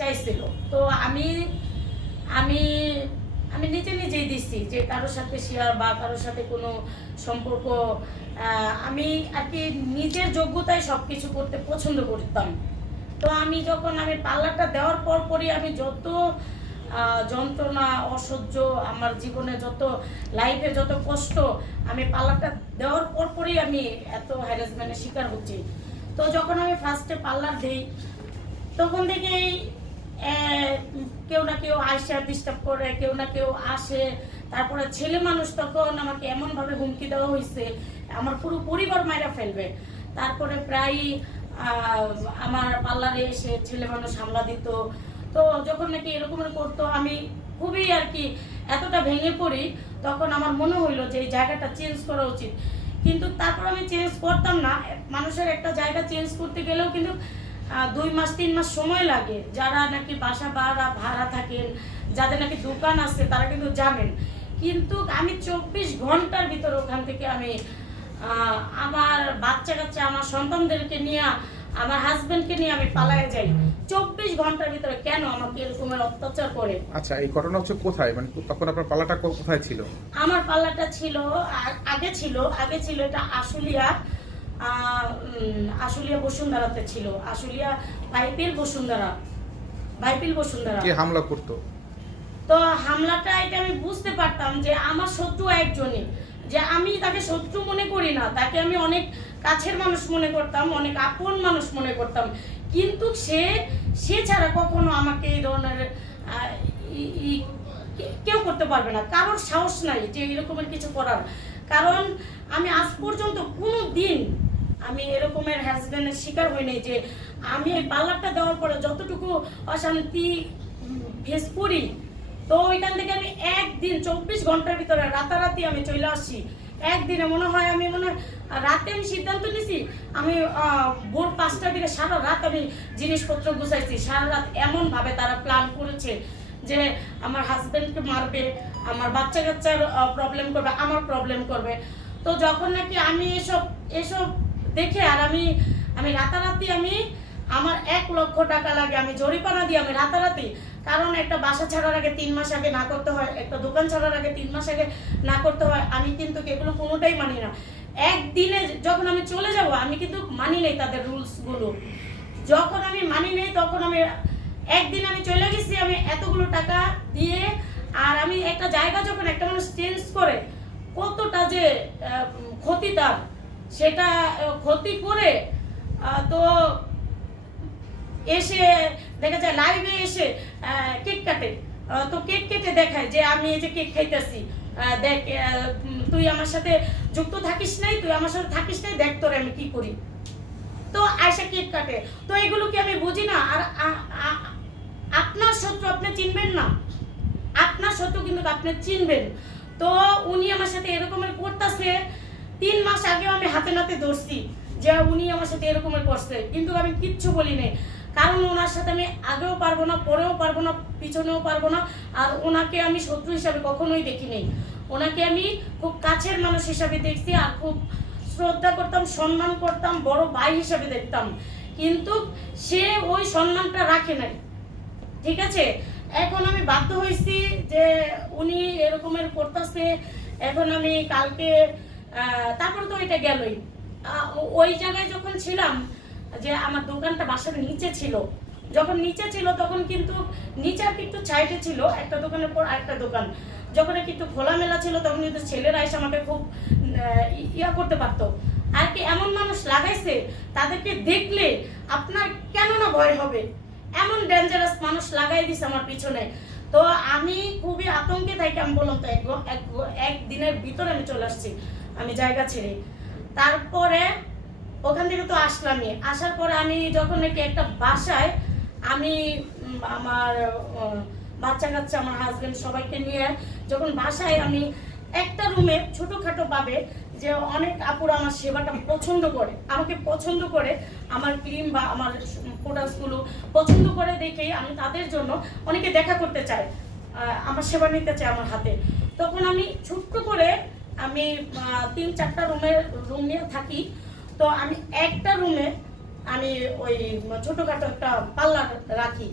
চাইছিল। তো আমি আমি আমি নিজে নিজেই দিচ্ছি যে কারোর সাথে শেয়ার বা কারোর সাথে কোনো সম্পর্ক আমি আর কি নিজের যোগ্যতায় সব কিছু করতে পছন্দ করতাম। তো আমি যখন আমি পার্লারটা দেওয়ার পর পরই আমি যত যন্ত্রণা, অসহ্য, আমার জীবনে যত লাইফে যত কষ্ট, আমি পার্লারটা দেওয়ার পর পরই আমি এত হ্যারাসমেন্টের শিকার হচ্ছি। তো যখন আমি ফার্স্টে পার্লার দিই, তখন থেকেই কেউ না কেউ আইসা ডিস্টার্ব করে, কেউ না কেউ আসে। তারপরে ছেলে মানুষ তখন আমাকে এমনভাবে হুমকি দেওয়া হয়েছে আমার পুরো পরিবার মায়েরা ফেলবে। তারপরে প্রায় আমার পার্লারে এসে ছেলে মানুষ হামলা দিত। তো যখন নাকি এরকম করতো, আমি খুবই আর কি এতটা ভেঙে পড়ি, তখন আমার মনে হইল যে এই জায়গাটা চেঞ্জ করা উচিত। কিন্তু তারপর আমি চেঞ্জ করতাম না মানুষের একটা জায়গা চেঞ্জ করতে গেলেও কিন্তু দুই মাস তিন মাস সময় লাগে। যারা নাকি বাসা ভাড়া ভাড়া থাকেন যাদের নাকি দোকান আছে তারা কিন্তু জানেন। কিন্তু আমি চব্বিশ ঘণ্টার ভিতরে ওখান থেকে আমি আমার বাচ্চা কাচ্চা আমার সন্তানদেরকে নিয়ে আমার হাজবেন্ডকে নিয়ে আমি পালায়ে যাই। চব্বিশ ঘণ্টার ভিতরে কেন আমাকে এরকমের অত্যাচার করে? আচ্ছা এই ঘটনা হচ্ছে কোথায়? মানে তখন আপনার পালাটা কোথায় ছিল? আমার পাল্লাটা ছিল আগে ছিল আগে ছিল এটা আশুলিয়া আশুলিয়া বসুন্ধরাতে ছিল। আশুলিয়া বাইপিল বসুন্ধরা। বাইপিল বসুন্ধরা। কে হামলা করতো? তো হামলাটা এটা আমি বুঝতে পারতাম যে আমার শত্রু একজনই। যে আমি তাকে শত্রু মনে করি না তাকে আমি অনেক কাছের মানুষ মনে করতাম অনেক আপন মানুষ মনে করতাম। কিন্তু সে সে ছাড়া কখনো আমাকে এই ধরনের কেউ করতে পারবে না। কারোর সাহস নাই যে এরকমের কিছু করার। কারণ আমি আজ পর্যন্ত কোনো দিন আমি এরকমের হ্যাজব্যান্ডের শিকার হইনি যে আমি পার্লারটা দেওয়ার পরে যতটুকু অশান্তি ফেস করি, তো ওইখান থেকে আমি একদিন চব্বিশ ঘণ্টার ভিতরে রাতারাতি আমি চলে আসছি। একদিনে মনে হয় আমি মনে রাতে আমি সিদ্ধান্ত নিছি, আমি ভোর পাঁচটার দিকে সারা রাত আমি জিনিসপত্র গুছাইছি। সারা রাত এমনভাবে তারা প্ল্যান করেছে যে আমার হাজব্যান্ডকে মারবে, আমার বাচ্চা কাচ্চার প্রবলেম করবে, আমার প্রবলেম করবে। তো যখন নাকি আমি এসব এসব দেখে আর আমি আমি রাতারাতি আমি, আমার এক লক্ষ টাকা লাগে। আমি জরিপানা দিই আমি রাতারাতি। কারণ একটা বাসা ছাড়ার আগে তিন মাস আগে না করতে হয়, একটা দোকান ছাড়ার আগে তিন মাস আগে না করতে হয়, আমি কিন্তু এগুলো কোনোটাই মানি না। একদিনে যখন আমি চলে যাব, আমি কিন্তু মানি নেই তাদের রুলসগুলো। যখন আমি মানি নেই, তখন আমি একদিন আমি চলে গেছি, আমি এতগুলো টাকা দিয়ে, আর আমি একটা জায়গা যখন একটা মানুষ চেঞ্জ করে, কতটা যে ক্ষতি তার সেটা ক্ষতি করে তো এসে দেখা যায় লাইভে এসে কেক কাটে। তো কেক কেটে দেখায় যে আমি এই যে কেক খাইতেছি। দেখ তুই আমার সাথে যুক্ত থাকিস নাই, তুই আমার সাথে থাকিস নাই, দেখ তোরে আমি কি করি। তো আয়সা কেক কাটে। তো এগুলো কি আমি বুঝি না? আর আপনার শত্রু আপনি চিনবেন না। আপনার শত্রু কিন্তু আপনি চিনবেন। তো উনি আমার সাথে এরকমের করতেছে তিন মাস আগেও আমি হাতে নাতে ধরছি যে উনি আমার সাথে এরকমের করছে। কিন্তু আমি কিচ্ছু বলি নাই কারণ ওনার সাথে আমি আগেও পারব না, পরেও পারব না, পিছনেও পারব না, আর ওনাকে আমি শত্রু হিসাবে কখনোই দেখি ওনাকে আমি খুব কাছের মানুষ হিসাবে দেখছি আর খুব শ্রদ্ধা করতাম, সম্মান করতাম, বড় ভাই হিসাবে দেখতাম। কিন্তু সে ওই সম্মানটা রাখে নাই। ঠিক আছে? এখন আমি বাধ্য হয়েছি যে উনি এরকমের করতেছে। এখন আমি কালকে তারপর তো এটা গেলই। ওই জায়গায় যখন ছিলাম, যে আমার দোকানটা বাসার নিচে ছিল, যখন নিচে ছিল তখন কিন্তু নিচে আর কি সাইডে ছিল, একটা দোকানের পর আরেকটা দোকান। যখন আর কি একটু খোলামেলা ছিল তখন কিন্তু ছেলেরা এসে আমাকে খুব ইয়া করতে পারতো। আর কি এমন মানুষ লাগাইছে, তাদেরকে দেখলে আপনার কেন না ভয় হবে? এমন ডেঞ্জারাস মানুষ লাগাই দিছে আমার পিছনে। তো আমি খুবই আতঙ্কে থাকি, আমি বললাম তো এক একদিনের ভিতরে আমি চলে আসছি। আমি জায়গা ছেড়ে। তারপরে ওখান থেকে তো আসলামই। আসার পরে আমি যখন নাকি একটা বাসায় আমি আমার বাচ্চা কাচ্চা, আমার হাজব্যান্ড সবাইকে নিয়ে যখন বাসায় আমি একটা রুমে ছোটোখাটো পাবে যে অনেক আপুরা আমার সেবাটা পছন্দ করে, আমাকে পছন্দ করে আমার ক্রিম বা আমার প্রোডাক্টসগুলো পছন্দ করে দেখেই আমি তাদের জন্য অনেকে দেখা করতে চাই আমার সেবা নিতে চাই আমার হাতে। তখন আমি ছোট্ট করে আমি তিন চারটা রুমের রুম নিয়ে থাকি। তো আমি একটা রুমে আমি ওই ছোটোখাটো একটা পার্লার রাখি।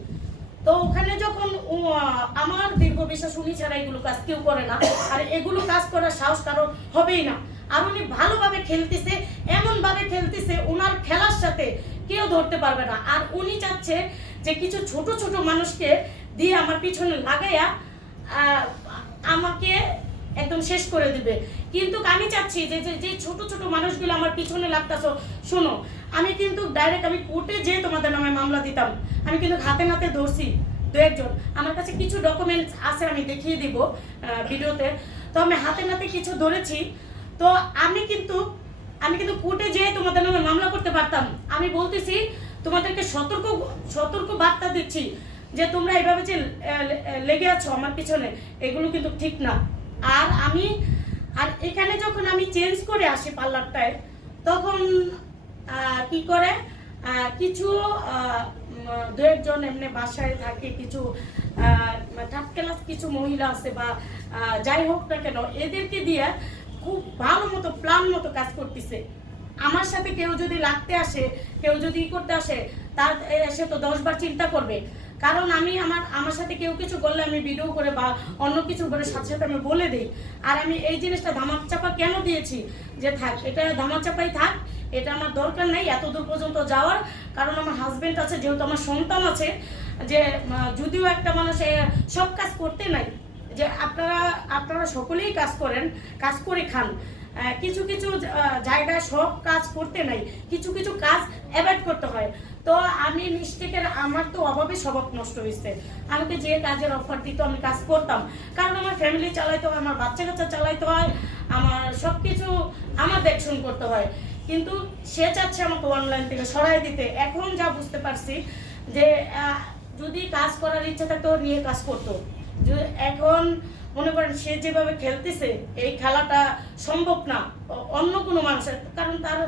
তো ওখানে যখন আমার দীর্ঘ বিশ্বাস উনি ছাড়া এগুলো কাজ কেউ করে না। আর এগুলো কাজ করার সাহস কারও হবেই না। আর উনি ভালোভাবে খেলতেছে, এমনভাবে খেলতেছে ওনার খেলার সাথে কেউ ধরতে পারবে না। আর উনি চাচ্ছে যে কিছু ছোট ছোট মানুষকে দিয়ে আমার পিছনে লাগাইয়া আমাকে একদম শেষ করে দিবে। কিন্তু আমি চাচ্ছি যে, যে- ছোট ছোট মানুষগুলো আমার পিছনে লাগতেছ, শোনো, আমি কিন্তু ডাইরেক্ট আমি কোর্টে যে তোমাদের নামে মামলা দিতাম। আমি কিন্তু হাতে নাতে ধরছি দু একজন। আমার কাছে কিছু ডকুমেন্টস আছে, আমি দেখিয়ে দিব ভিডিওতে। তো আমি হাতে নাতে কিছু ধরেছি। তো আমি কিন্তু আমি কিন্তু কোর্টে যেয়ে তোমাদের নামে মামলা করতে পারতাম। আমি বলতেছি, তোমাদেরকে সতর্ক সতর্ক বার্তা দিচ্ছি যে তোমরা এভাবে যে লেগে আছো আমার পিছনে, এগুলো কিন্তু ঠিক না। আর আমি, আর এখানে যখন আমি চেঞ্জ করে আসি পার্লারটায়, তখন কি করে কিছু দু একজন এমনি বাসায় থাকে, কিছু থার্ড ক্লাস কিছু মহিলা আছে বা যাই হোক না কেন, এদেরকে দিয়ে খুব ভালো মতো প্ল্যান মতো কাজ করতেছে। আমার সাথে কেউ যদি লাগতে আসে, কেউ যদি করতে আসে, তার সে তো দশবার চিন্তা করবে। কারণ আমি আমার আমার সাথে কেউ কিছু করলে আমি ভিডিও করে বা অন্য কিছু করে সাথে সাথে আমি বলে দিই। আর আমি এই জিনিসটা ধামাক চাপা কেন দিয়েছি? যে থাক, এটা ধামাক চাপাই থাক, এটা আমার দরকার নাই এত দূর পর্যন্ত যাওয়ার। কারণ আমার হাজবেন্ড আছে, যেহেতু আমার সন্তান আছে, যে যদিও একটা মানুষ সব কাজ করতে নাই, যে আপনারা আপনারা সকলেই কাজ করেন, কাজ করে খান। কিছু কিছু জায়গায় সব কাজ করতে নাই, কিছু কিছু কাজ অ্যাভয়েড করতে হয়। তো আমি মিস্টেকের, আমার তো অভাবে স্বভাব নষ্ট হয়েছে। আমাকে যে কাজের অফার দিত, আমি কাজ করতাম। কারণ আমার ফ্যামিলি চালাইতে হয়, আমার বাচ্চা কাচ্চা চালাইতে হয়, আমার সব কিছু আমার দেখশন করতে হয়। কিন্তু সে চাচ্ছে আমাকে অনলাইন থেকে সরাই দিতে। এখন যা বুঝতে পারছি যে যদি কাজ করার ইচ্ছা থাকতো, নিয়ে কাজ করতো। এখন মনে করেন সে যেভাবে খেলতেছে, এই খেলাটা সম্ভব না। অন্য কোনো মানুষের, কারণ তার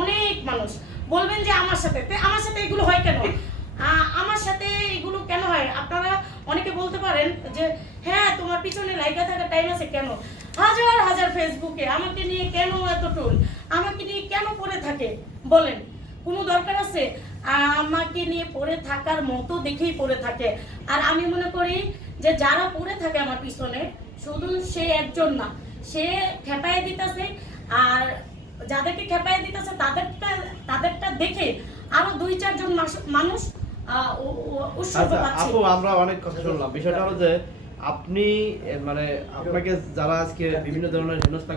অনেক মানুষ। বলবেন যে আমার সাথে। আমার সাথে এগুলো হয় কেন? আমার সাথে এগুলো কেন হয়? আপনারা অনেকে বলতে পারেন যে হ্যাঁ তোমার পিছনে লাইগা থাকার টাইম আছে কেন? হাজার হাজার ফেসবুকে আমাকে নিয়ে কেন এত টোল? আমাকে নিয়ে কেন পড়ে থাকে? বলেন। কোনো দরকার আছে? আমাকে নিয়ে পড়ে থাকার মতো দেখেই পড়ে থাকে। আর আমি মনে করি যে, যারা পড়ে থাকে আমার পিছনে, শুধু সে একজন না, সে খেপায় দিতেছে। আর যাদেরকে খেপায় দিতেছে তাদেরটা তাদেরটা দেখে আরও দুই চারজন মানুষ আচ্ছা পাচ্ছে। আপু আমরা অনেক কথা শুনলাম। বিষয়টা হলো যে আপনি মানে আপনাকে যারা আজকে বিভিন্ন ধরনের হেনস্থা